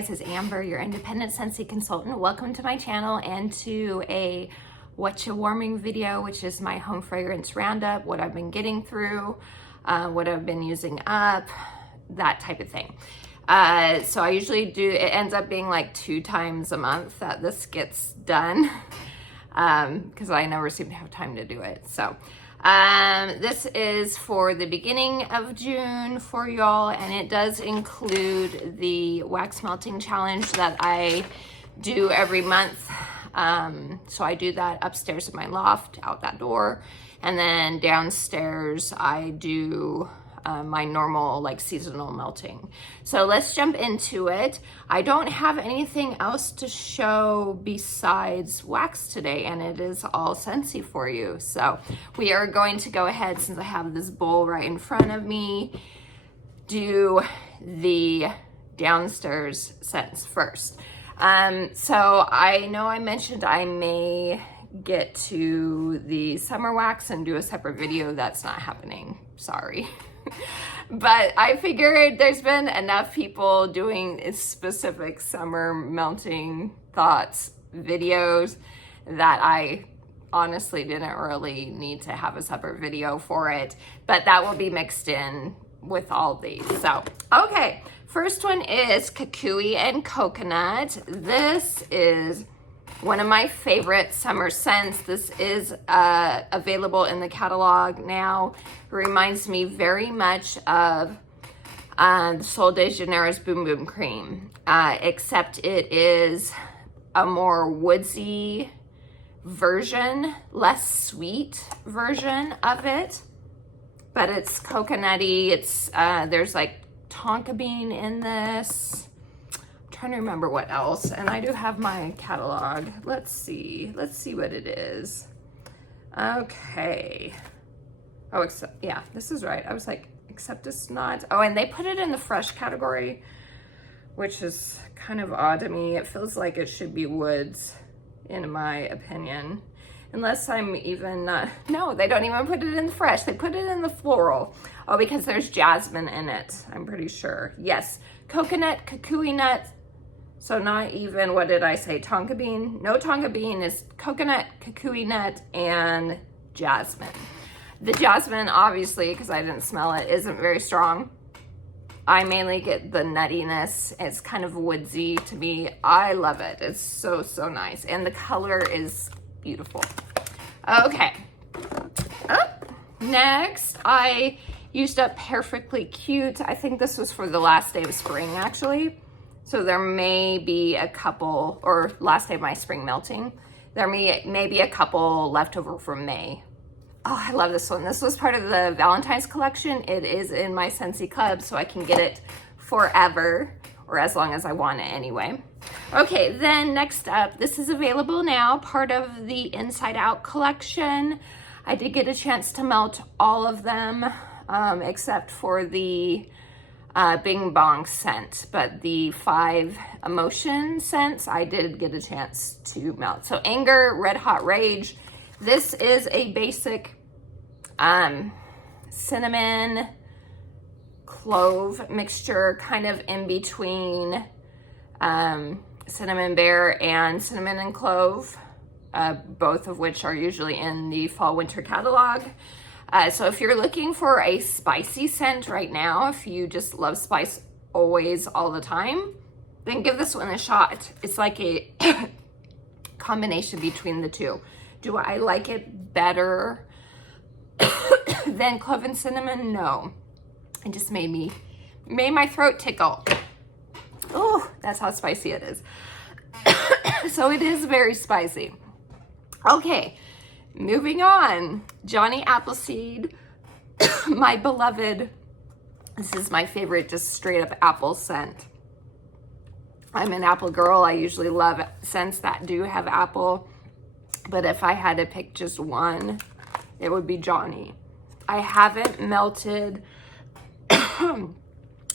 guys, it's Amber, your independent Scentsy consultant. Welcome to my channel and to a Whatcha warming video, which is my home fragrance roundup, what I've been getting through, what I've been using up, that type of thing. So I usually do, it ends up being like 2 times a month that this gets done because I never seem to have time to do it. So this is for the beginning of June for y'all, and it does include the wax melting challenge that I do every month. So I do that upstairs in my loft, out that door, and then downstairs I do my normal like seasonal melting. So let's jump into it. I don't have anything else to show besides wax today, and it is all Scentsy for you. So we are going to go ahead, since I have this bowl right in front of me, do the downstairs scents first. So I know I mentioned I may get to the summer wax and do a separate video. That's not happening, sorry. But I figured there's been enough people doing specific summer melting thoughts videos that I honestly didn't really need to have a separate video for it, but that will be mixed in with all these. So, okay, first one is Kukui and Coconut. This is one of my favorite summer scents. This is available in the catalog now. It reminds me very much of Sol de Janeiro's Boom Boom Cream, except it is a more woodsy version, less sweet version of it, but it's coconutty. It's there's like tonka bean in this. Trying to remember what else, and I do have my catalog. Let's see what it is. Okay. Oh, yeah, this is right. I was like, except it's not. Oh, and they put it in the fresh category, which is kind of odd to me. It feels like it should be woods, in my opinion, unless I'm even no, they don't even put it in the fresh. They put it in the floral. Oh, because there's jasmine in it, I'm pretty sure. Yes, coconut, kukui nut. So not even, what did I say, tonka bean? No tonka bean, is coconut, kukui nut, and jasmine. The jasmine, obviously, because I didn't smell it, isn't very strong. I mainly get the nuttiness. It's kind of woodsy to me. I love it. It's so, so nice. And the color is beautiful. Okay. Next, I used up Perfectly Cute. I think this was for the last day of spring, actually. So there may be a couple, or last day of my spring melting, there may be a couple left over from May. Oh, I love this one. This was part of the Valentine's collection. It is in my Scentsy Club, so I can get it forever, or as long as I want it anyway. Okay, then next up, this is available now, part of the Inside Out collection. I did get a chance to melt all of them, except for the Bing Bong scent, but the 5 emotion scents I did get a chance to melt. So Anger, Red Hot Rage. This is a basic cinnamon clove mixture, kind of in between cinnamon bear and cinnamon and clove, both of which are usually in the fall winter catalog. So if you're looking for a spicy scent right now, if you just love spice always, all the time, then give this one a shot. It's like a combination between the two. Do I like it better than clove and cinnamon? No. It just made my throat tickle. Oh, that's how spicy it is. So it is very spicy. Okay. Moving on, Johnny Appleseed, my beloved. This is my favorite, just straight up apple scent. I'm an apple girl. I usually love scents that do have apple, but if I had to pick just one, it would be Johnny. I haven't melted, oh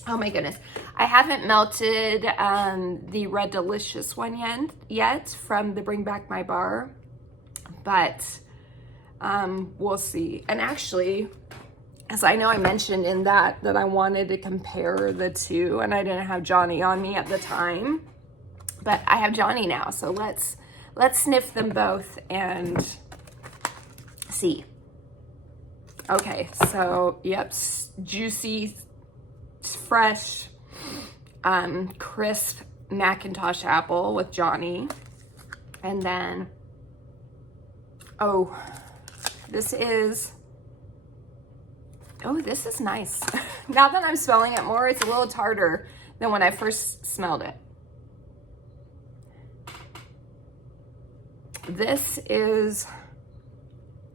my goodness. I haven't melted the Red Delicious one yet from the Bring Back My Bar, but we'll see. And actually, As I know I mentioned in that I wanted to compare the two, and I didn't have Johnny on me at the time, but I have Johnny now. So let's sniff them both and see. Okay, so yep, juicy, fresh, crisp Macintosh apple with Johnny. And then, oh, this is nice. Now that I'm smelling it more, it's a little tartar than when I first smelled it. This is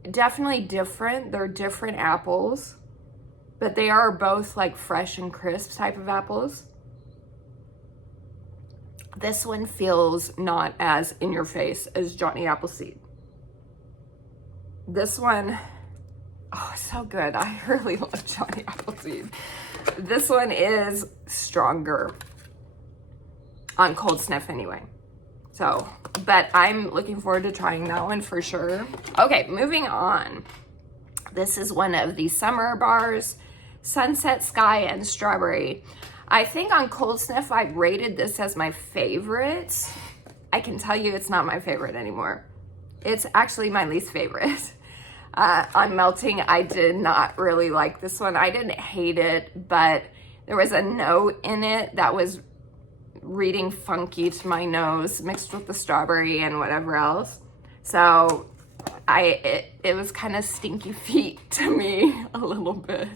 definitely different. They're different apples, but they are both like fresh and crisp type of apples. This one feels not as in your face as Johnny Appleseed. This one, oh, so good. I really love Johnny Appleseed. This one is stronger on cold sniff anyway. So, but I'm looking forward to trying that one for sure. Okay, moving on. This is one of the summer bars, Sunset Sky and Strawberry. I think on cold sniff, I rated this as my favorite. I can tell you it's not my favorite anymore. It's actually my least favorite. On melting, I did not really like this one. I didn't hate it, but there was a note in it that was reading funky to my nose, mixed with the strawberry and whatever else. So it was kind of stinky feet to me a little bit.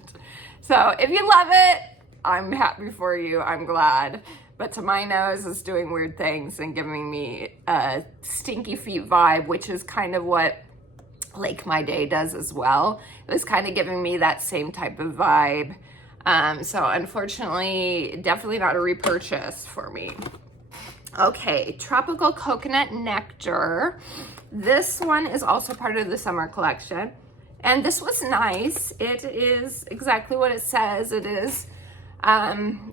So if you love it, I'm happy for you. I'm glad. But to my nose, it's doing weird things and giving me a stinky feet vibe, which is kind of what Lake My Day does as well. It was kind of giving me that same type of vibe. So unfortunately, definitely not a repurchase for me. Okay, Tropical Coconut Nectar. This one is also part of the summer collection. And this was nice. It is exactly what it says it is.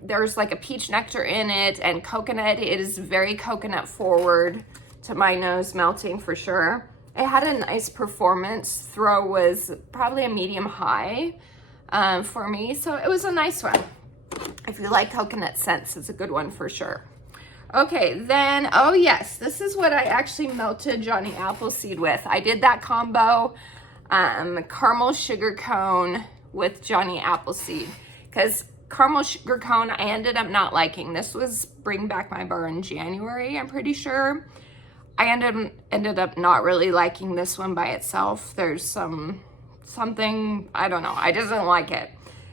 There's like a peach nectar in it and coconut. It is very coconut forward to my nose melting for sure. It had a nice performance. Throw was probably a medium high for me. So it was a nice one. If you like coconut scents, it's a good one for sure. Okay, then, oh yes, this is what I actually melted Johnny Appleseed with. I did that combo, caramel sugar cone with Johnny Appleseed, because caramel sugar cone I ended up not liking. This was Bring Back My Bar in January, I'm pretty sure. I ended up not really liking this one by itself. There's something, I don't know, I just didn't like it.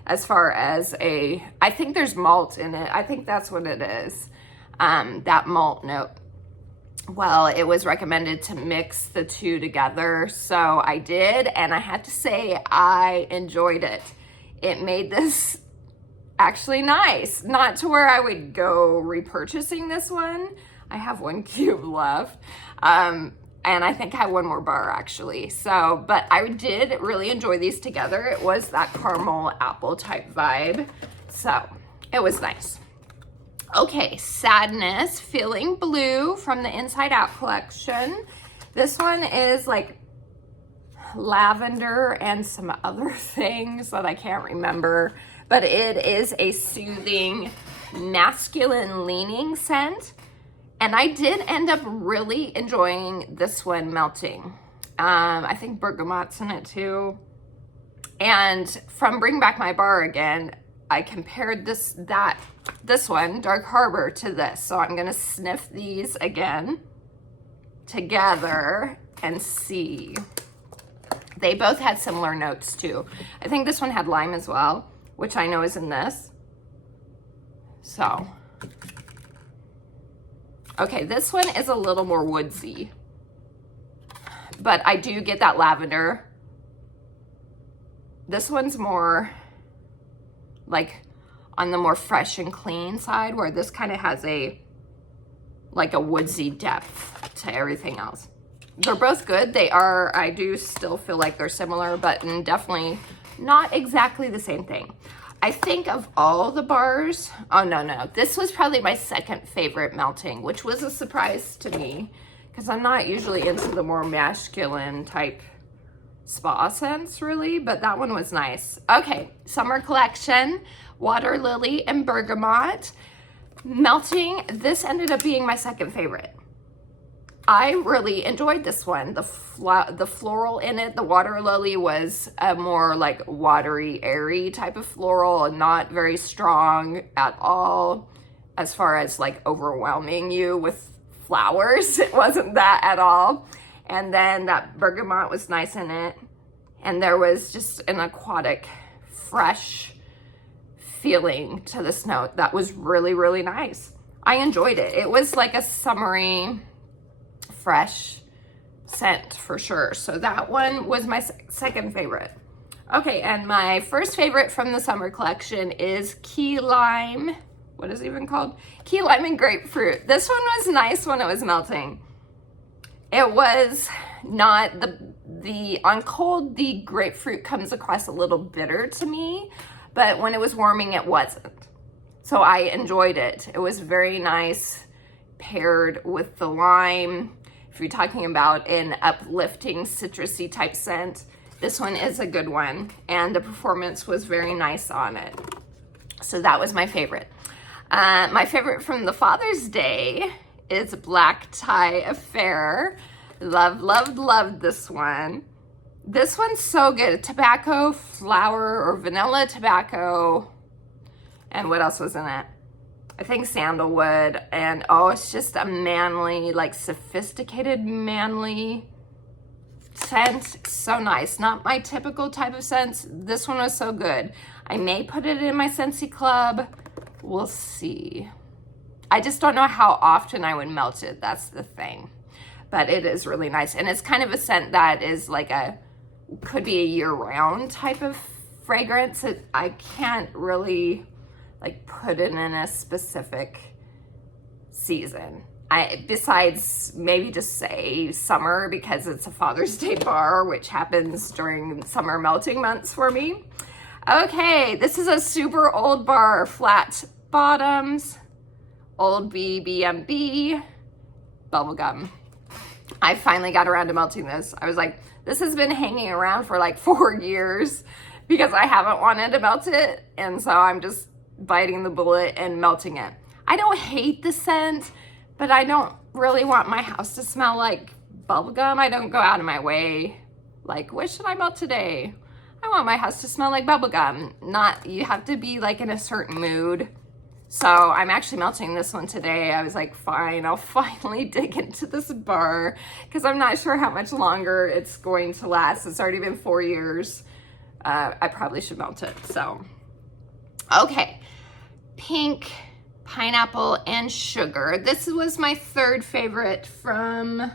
As far as I think there's malt in it. I think that's what it is. That malt note. Well, it was recommended to mix the two together, so I did, and I have to say I enjoyed it. It made this actually nice. Not to where I would go repurchasing this one. I have one cube left, and I think I have one more bar actually. So, but I did really enjoy these together. It was that caramel apple type vibe, so it was nice. Okay, Sadness, Feeling Blue from the Inside Out collection. This one is like lavender and some other things that I can't remember, but it is a soothing, masculine leaning scent. And I did end up really enjoying this one melting. I think bergamot's in it too. And from Bring Back My Bar again, I compared this one, Dark Harbor, to this. So I'm gonna sniff these again together and see. They both had similar notes too. I think this one had lime as well, which I know is in this. So, okay, this one is a little more woodsy, but I do get that lavender. This one's more like on the more fresh and clean side, where this kind of has like a woodsy depth to everything else. They're both good. They are, I do still feel like they're similar, but definitely not exactly the same thing. I think of all the bars, oh no, this was probably my second favorite melting, which was a surprise to me because I'm not usually into the more masculine type spa scents really, but that one was nice. Okay, summer collection, Water Lily and Bergamot. Melting, this ended up being my second favorite. I really enjoyed this one. The floral in it, the Water Lily was a more like watery, airy type of floral and not very strong at all as far as like overwhelming you with flowers. It wasn't that at all. And then that bergamot was nice in it. And there was just an aquatic, fresh feeling to this note that was really, really nice. I enjoyed it. It was like a summery, fresh scent for sure. So that one was my second favorite. Okay, and my first favorite from the summer collection is Key Lime. What is it even called? Key Lime and Grapefruit. This one was nice when it was melting. It was not on cold, the grapefruit comes across a little bitter to me, but when it was warming, it wasn't. So I enjoyed it. It was very nice paired with the lime. If you're talking about an uplifting citrusy type scent, this one is a good one. And the performance was very nice on it. So that was my favorite. My favorite from the Father's Day is Black Tie Affair. Loved this one. This one's so good. Tobacco, flower, or vanilla tobacco. And what else was in it? I think sandalwood. And oh, it's just a manly, like sophisticated manly scent. So nice. Not my typical type of scents. This one was so good. I may put it in my Scentsy club. We'll see. I just don't know how often I would melt it. That's the thing. But it is really nice. And it's kind of a scent that is like could be a year-round type of fragrance. I can't really like put it in a specific season. Besides maybe just say summer because it's a Father's Day bar, which happens during summer melting months for me. Okay, this is a super old bar, flat bottoms, old BBMB, bubblegum. I finally got around to melting this. I was like, this has been hanging around for like 4 years because I haven't wanted to melt it. And so I'm just biting the bullet and melting it. I don't hate the scent, but I don't really want my house to smell like bubblegum. I don't go out of my way. Like, what should I melt today? I want my house to smell like bubblegum. You have to be like in a certain mood. So I'm actually melting this one today. I was like, fine, I'll finally dig into this bar because I'm not sure how much longer it's going to last. It's already been 4 years. I probably should melt it, so. Okay, pink, pineapple, and sugar. This was my third favorite from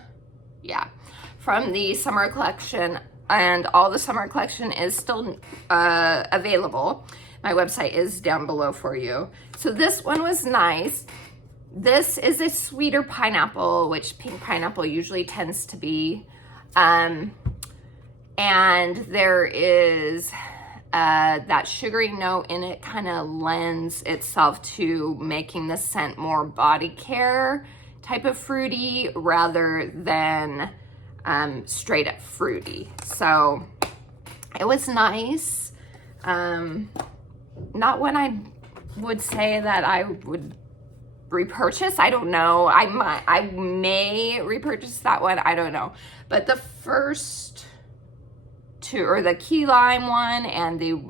the summer collection, and all the summer collection is still available. My website is down below for you. So this one was nice. This is a sweeter pineapple, which pink pineapple usually tends to be. And there is that sugary note in it kind of lends itself to making the scent more body care type of fruity rather than straight up fruity. So it was nice. Not one I would say that I would repurchase. I don't know. I may repurchase that one. I don't know. But the first two, or the key lime one and the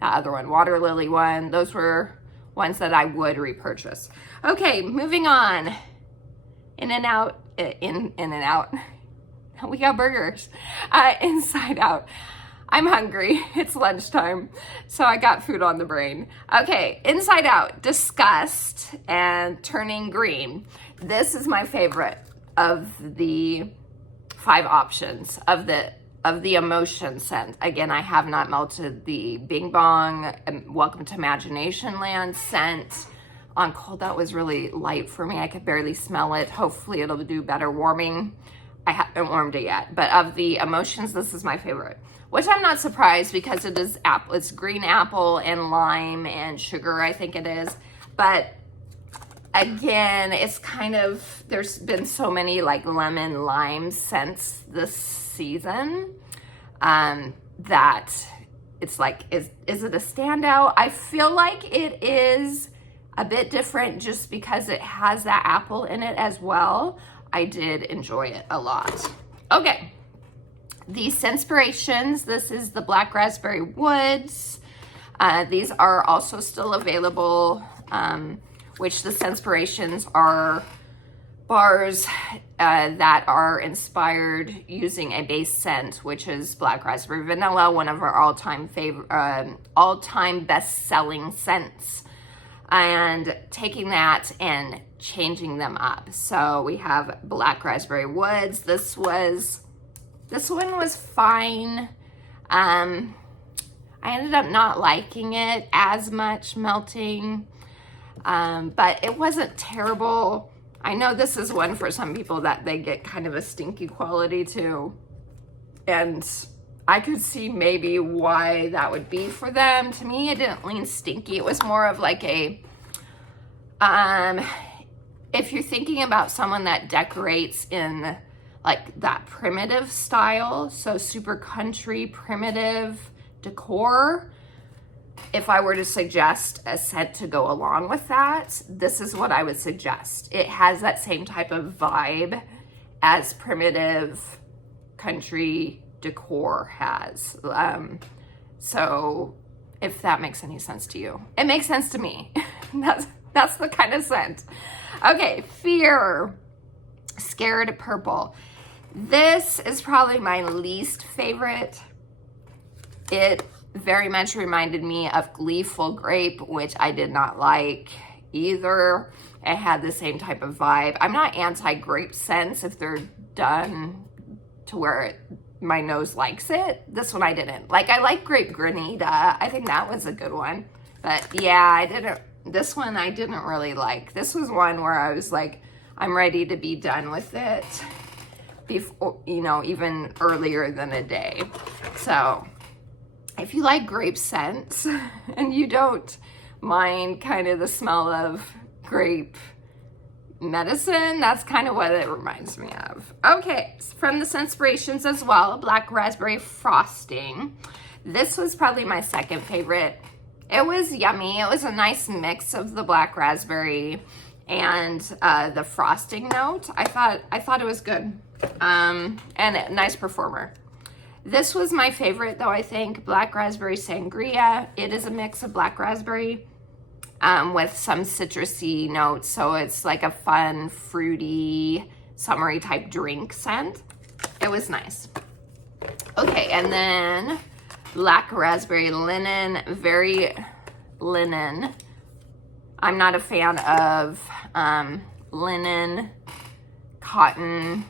that other one, water lily one, those were ones that I would repurchase. Okay, moving on. In and out. We got burgers. Inside Out. I'm hungry. It's lunchtime, so I got food on the brain. Okay, Inside Out, Disgust, and Turning Green. This is my favorite of the 5 options of the emotion scent. Again, I have not melted the Bing Bong Welcome to Imagination Land scent. On cold, that was really light for me. I could barely smell it. Hopefully it'll do better warming. I haven't warmed it yet, but of the emotions, this is my favorite. Which I'm not surprised because it is apple. It's green apple and lime and sugar, I think it is. But again, it's kind of, there's been so many like lemon lime scents this season that it's like, is it a standout? I feel like it is a bit different just because it has that apple in it as well. I did enjoy it a lot. Okay, the Scentspirations, this is the Black Raspberry Woods. These are also still available, which the Scentspirations are bars that are inspired using a base scent, which is Black Raspberry Vanilla, one of our all-time favorite, all-time best-selling scents, and taking that and changing them up. So we have Black Raspberry Woods. This one was fine. I ended up not liking it as much, melting, but it wasn't terrible. I know this is one for some people that they get kind of a stinky quality to, and I could see maybe why that would be for them. To me, it didn't lean stinky. It was more of like a, if you're thinking about someone that decorates in like that primitive style, so super country primitive decor, if I were to suggest a scent to go along with that, this is what I would suggest. It has that same type of vibe as primitive country decor has. So if that makes any sense to you, it makes sense to me. That's the kind of scent. Okay, Fear, Scared Purple. This is probably my least favorite. It very much reminded me of Gleeful Grape, which I did not like either. It had the same type of vibe. I'm not anti-grape scents if they're done to where my nose likes it. This one I didn't. Like, I like Grape Granita. I think that was a good one. But yeah, this one I didn't really like. This was one where I was like, I'm ready to be done with it before, you know, even earlier than a day. So if you like grape scents and you don't mind kind of the smell of grape medicine, that's kind of what it reminds me of. Okay, from the Scentspirations as well, Black Raspberry Frosting. This was probably my second favorite. It was yummy. It was a nice mix of the black raspberry and the frosting note. I thought it was good, and a nice performer. This was my favorite though, I think, Black Raspberry Sangria. It is a mix of black raspberry with some citrusy notes, so it's like a fun, fruity, summery type drink scent. It was nice. Okay, and then Black Raspberry Linen, very linen. I'm not a fan of linen, cotton,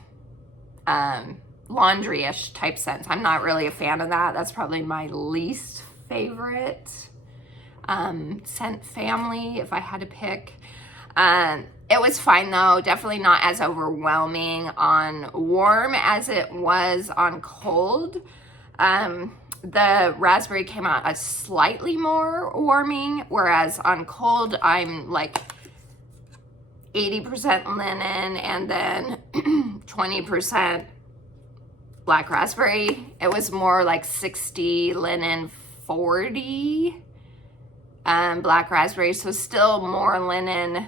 laundry-ish type scents. I'm not really a fan of that. That's probably my least favorite scent family if I had to pick. It was fine though, definitely not as overwhelming on warm as it was on cold. The raspberry came out a slightly more warming, whereas on cold I'm like 80% linen and then 20% black raspberry. It was more like 60 linen, 40 black raspberry, so still more linen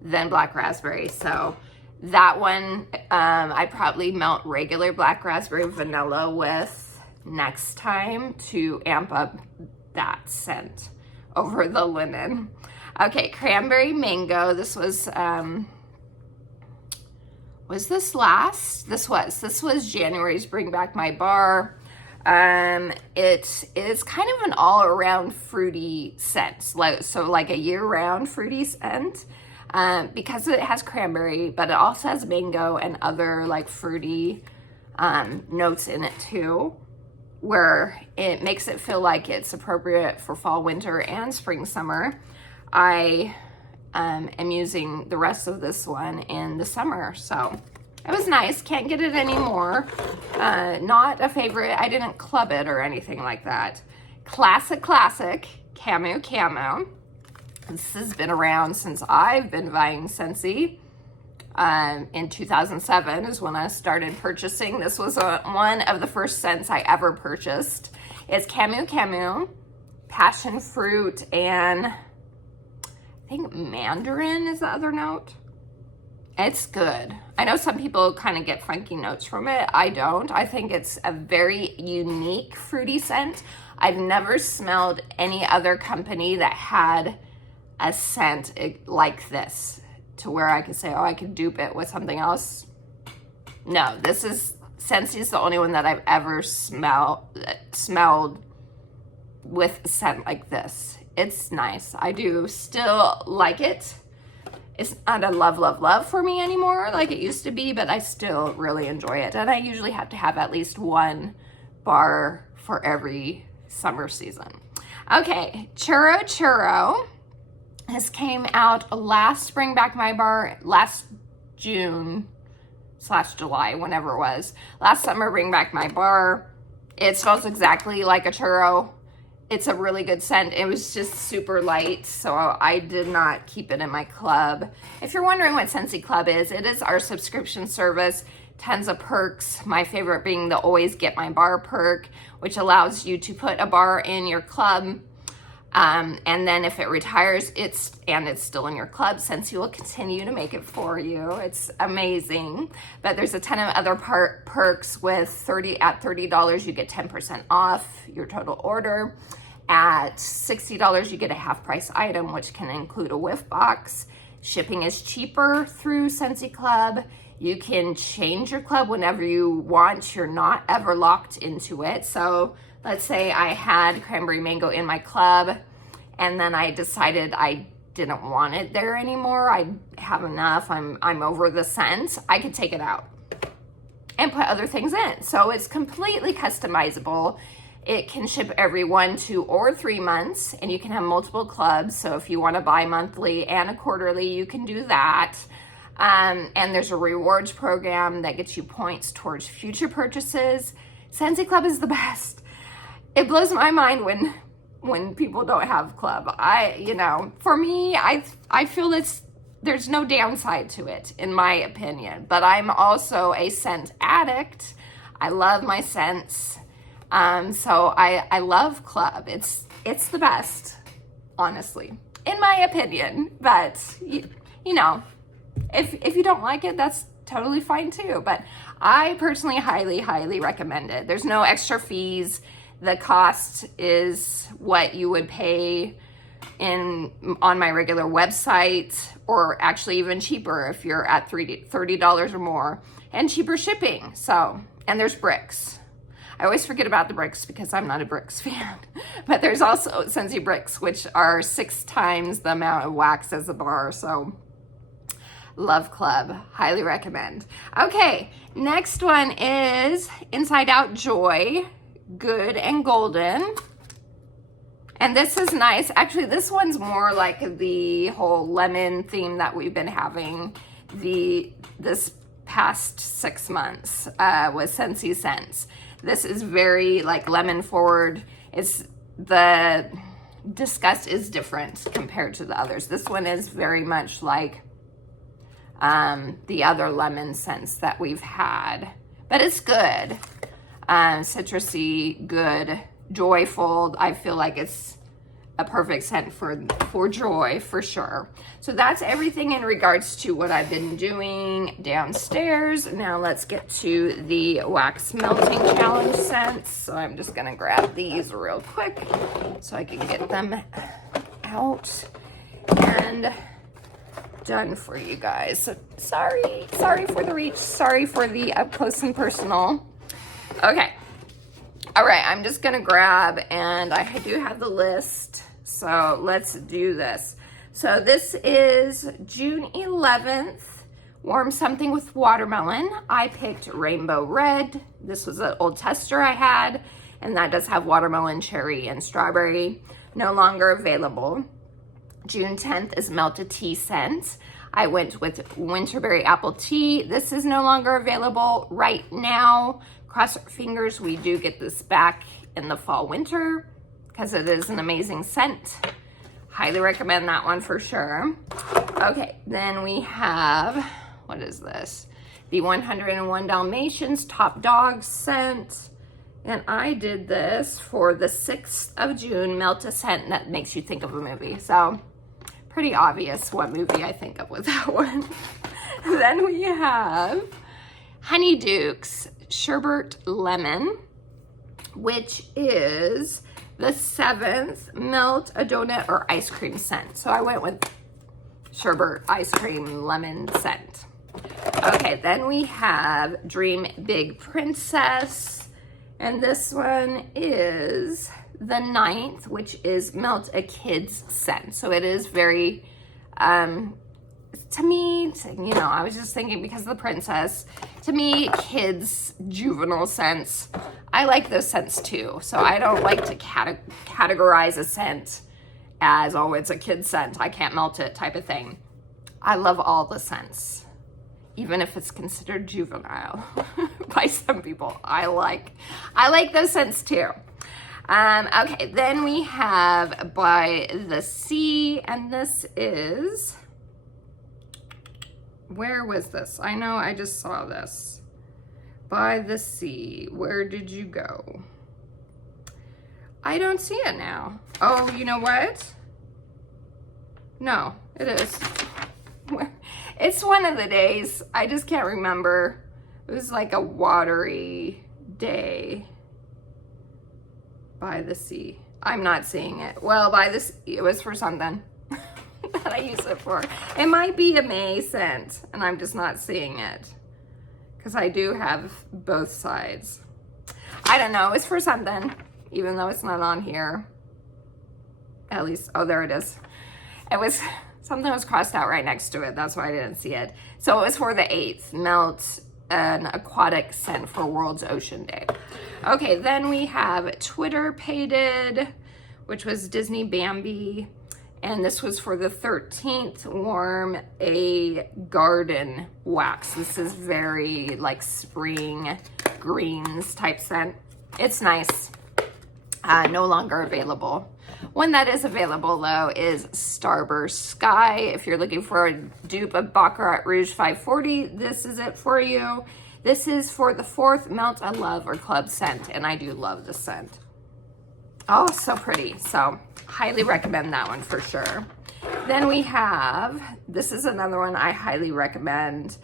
than black raspberry. So that one I probably melt regular black raspberry vanilla with next time to amp up that scent over the linen. Okay, Cranberry Mango. This was this last? This was January's Bring Back My Bar. It is kind of an all-around fruity scent, so like a year-round fruity scent, because it has cranberry, but it also has mango and other like fruity notes in it too, where it makes it feel like it's appropriate for fall, winter, and spring, summer. I am using the rest of this one in the summer, so it was nice. Can't get it anymore. Not a favorite. I didn't club it or anything like that. Classic Camo. This has been around since I've been buying Scentsy. In 2007 is when I started purchasing. This was one of the first scents I ever purchased. It's Camu, passion fruit, and I think mandarin is the other note. It's good. I know some people kind of get funky notes from it. I don't. I think it's a very unique fruity scent. I've never smelled any other company that had a scent like this to where I could say, oh, I could dupe it with something else. No, this is, Scentsy is the only one that I've ever smelled with a scent like this. It's nice. I do still like it. It's not a love for me anymore like it used to be, but I still really enjoy it. And I usually have to have at least one bar for every summer season. Okay, Churro. This came out last Bring Back My Bar, last June/July, whenever it was. Last summer, Bring Back My Bar. It smells exactly like a churro. It's a really good scent. It was just super light, so I did not keep it in my club. If you're wondering what Scentsy Club is, it is our subscription service, tons of perks. My favorite being the Always Get My Bar perk, which allows you to put a bar in your club, and then if it retires, it's still in your club, Scentsy will continue to make it for you. It's amazing. But there's a ton of other perks with at $30, you get 10% off your total order. At $60, you get a half price item, which can include a whiff box. Shipping is cheaper through Scentsy Club. You can change your club whenever you want. You're not ever locked into it. So let's say I had cranberry mango in my club and then I decided I didn't want it there anymore. I have enough. I'm over the scent. I could take it out and put other things in. So it's completely customizable. It can ship every 1, 2, or 3 months, and you can have multiple clubs. So if you want to buy monthly and a quarterly, you can do that. And there's a rewards program that gets you points towards future purchases. Scentsy Club is the best. It blows my mind when people don't have club. For me, I feel there's no downside to it, in my opinion. But I'm also a scent addict. I love my scents. So I love club. It's the best, honestly, in my opinion. But if you don't like it, that's totally fine too. But I personally highly recommend it. There's no extra fees. The cost is what you would pay on my regular website, or actually even cheaper if you're at $30 or more, and cheaper shipping. So, and there's bricks. I always forget about the bricks because I'm not a bricks fan. But there's also Scentsy bricks, which are 6 times the amount of wax as a bar. So love club, highly recommend. Okay, next one is Inside Out Joy, Good and Golden. And this is nice. Actually, this one's more like the whole lemon theme that we've been having this past 6 months with Scentsy scents. This is very like lemon forward. The disgust is different compared to the others. This one is very much like the other lemon scents that we've had, but it's good. Citrusy, good, joyful. I feel like it's a perfect scent for joy, for sure. So that's everything in regards to what I've been doing downstairs. Now let's get to the wax melting challenge scents. So I'm just gonna grab these real quick so I can get them out and done for you guys. So sorry for the reach, sorry for the up close and personal. Okay. All right, I'm just gonna grab, and I do have the list, so let's do this. So this is June 11th, Warm Something with Watermelon. I picked Rainbow Red. This was an old tester I had, and that does have watermelon, cherry, and strawberry. No longer available. June 10th is Melted Tea Scent. I went with Winterberry Apple Tea. This is no longer available right now. Cross our fingers, we do get this back in the fall, winter, because it is an amazing scent. Highly recommend that one for sure. Okay, then we have, what is this? The 101 Dalmatians Top Dog scent. And I did this for the 6th of June, melt a scent that makes you think of a movie. So pretty obvious what movie I think of with that one. Then we have Honeyduke's Sherbet Lemon, which is the 7th melt a donut or ice cream scent. So I went with sherbet ice cream lemon scent. Okay, then we have Dream Big Princess, and this one is the 9th, which is melt a kid's scent. So it is very, to me, you know, I was just thinking because of the princess, to me, kids, juvenile scents, I like those scents too. So I don't like to categorize a scent as, oh, it's a kid's scent, I can't melt it type of thing. I love all the scents, even if it's considered juvenile by some people. I like those scents too. Okay, then we have By the Sea, and this is, where was this? I know I just saw this. By the Sea, where did you go? I don't see it now. Oh, you know what? No, it is. It's one of the days. I just can't remember. It was like a watery day. By the Sea. I'm not seeing it. Well, By the Sea, it was for something that I use it for. It might be a May scent, and I'm just not seeing it. Because I do have both sides. I don't know. It's for something, even though it's not on here. At least, oh, there it is. It was, something was crossed out right next to it. That's why I didn't see it. So it was for the 8th, melt an aquatic scent for World's Ocean Day. Okay, then we have Twitter Pated, which was Disney Bambi. And this was for the 13th, warm a garden wax. This is very like spring greens type scent. It's nice. No longer available. One that is available though is Starburst Sky. If you're looking for a dupe of Baccarat Rouge 540, this is it for you. This is for the 4th Melt a Love or Club scent, and I do love this scent. Oh, so pretty. So highly recommend that one for sure. Then we have, this is another one I highly recommend.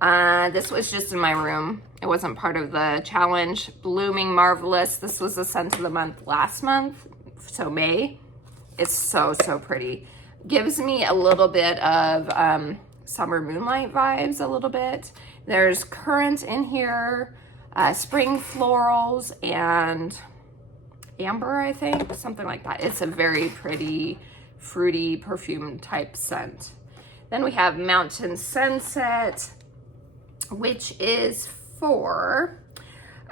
This was just in my room. It wasn't part of the challenge. Blooming Marvelous. This was the scent of the month last month, so May. It's so, so pretty. Gives me a little bit of summer moonlight vibes a little bit. There's currant in here, spring florals, and amber, I think, something like that. It's a very pretty, fruity perfume type scent. Then we have Mountain Sunset, which is for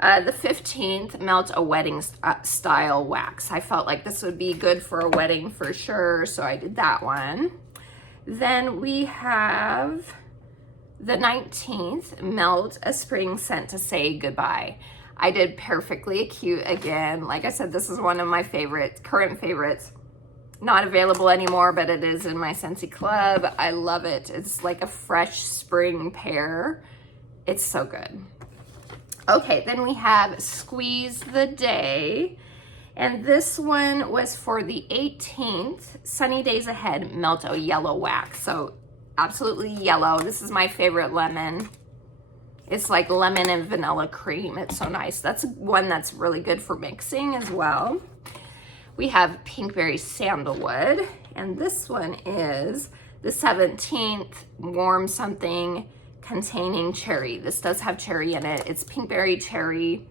the 15th, melt a wedding style wax. I felt like this would be good for a wedding for sure, so I did that one. Then we have the 19th, melt a spring scent to say goodbye. I did Perfectly Cute again. Like I said, this is one of my favorites, current favorites. Not available anymore, but it is in my Scentsy club. I love it. It's like a fresh spring pear. It's so good. Okay, then we have Squeeze the Day. And this one was for the 18th, Sunny Days Ahead, melt a yellow wax. So absolutely yellow. This is my favorite lemon. It's like lemon and vanilla cream. It's so nice. That's one that's really good for mixing as well. We have Pinkberry Sandalwood, and this one is the 17th, warm something containing cherry. This does have cherry in it. It's pinkberry, cherry,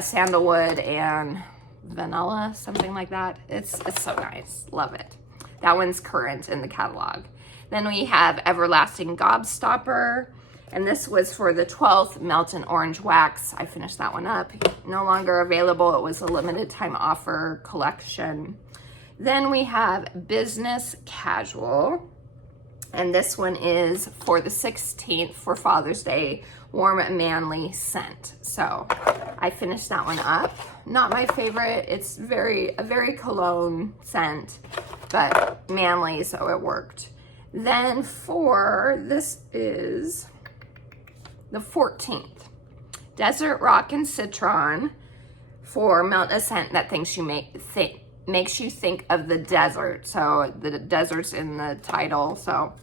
sandalwood, and vanilla, something like that. It's so nice. Love it. That one's current in the catalog. Then we have Everlasting Gobstopper, and this was for the 12th, Melt an Orange Wax. I finished that one up. No longer available. It was a limited time offer collection. Then we have Business Casual, and this one is for the 16th for Father's Day, warm manly scent. So I finished that one up. Not my favorite. It's a very cologne scent. but manly, so it worked. Then for, this is the 14th, Desert Rock and Citron for Melt a Scent that makes you think of the desert. So the desert's in the title, so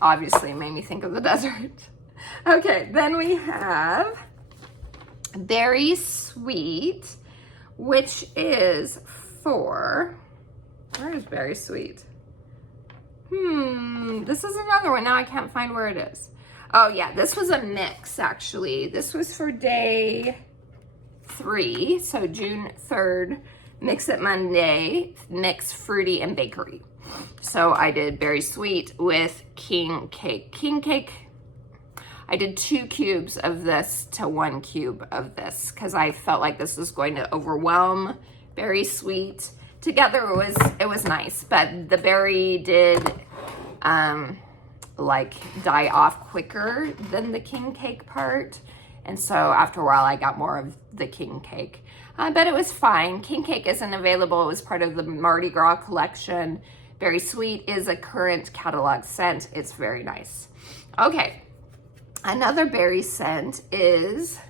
obviously it made me think of the desert. Okay, then we have Berry Sweet, which is for, where is Berry Sweet? This is another one. Now I can't find where it is. Oh yeah, this was a mix actually. This was for day 3, so June 3rd, Mix It Monday, mix fruity and bakery. So I did Berry Sweet with King Cake. King Cake, I did 2 cubes of this to 1 cube of this because I felt like this was going to overwhelm Berry Sweet. Together it was nice, but the berry did like die off quicker than the King Cake part. And so after a while I got more of the King Cake. But it was fine. King Cake isn't available. It was part of the Mardi Gras collection. Berry Sweet is a current catalog scent. It's very nice. Okay, another berry scent is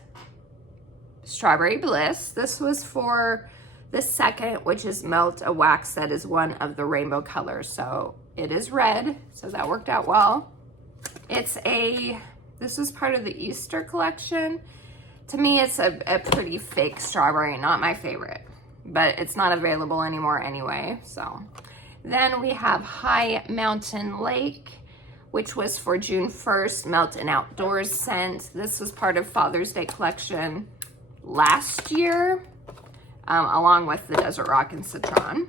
Strawberry Bliss. This was for the 2nd, which is Melt a Wax that is one of the rainbow colors. So it is red, so that worked out well. This was part of the Easter collection. To me, it's a pretty fake strawberry, not my favorite, but it's not available anymore anyway, so. Then we have High Mountain Lake, which was for June 1st, Melt an Outdoors scent. This was part of Father's Day collection last year, along with the Desert Rock and Citron.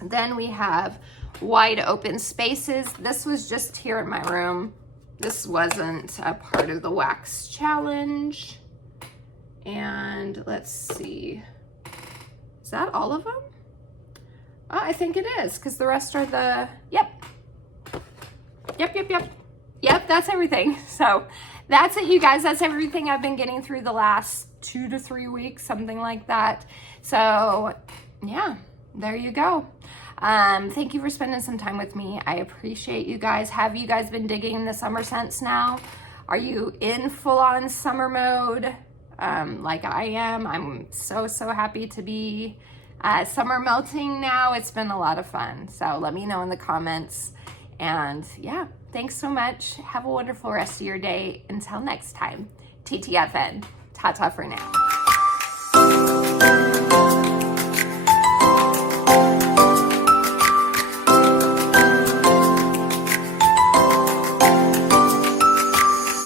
Then we have Wide Open Spaces. This was just here in my room. This wasn't a part of the wax challenge. And let's see, is that all of them? Oh, I think it is, because the rest are the, yep, that's everything. So that's it, you guys. That's everything I've been getting through the last 2 to 3 weeks, something like that. So yeah, there you go. Thank you for spending some time with me. I appreciate you guys. Have you guys been digging the summer scents now? Are you in full-on summer mode? Like I am. I'm so happy to be summer melting now. It's been a lot of fun. So let me know in the comments. And yeah, thanks so much. Have a wonderful rest of your day. Until next time, TTFN. Ta-ta for now.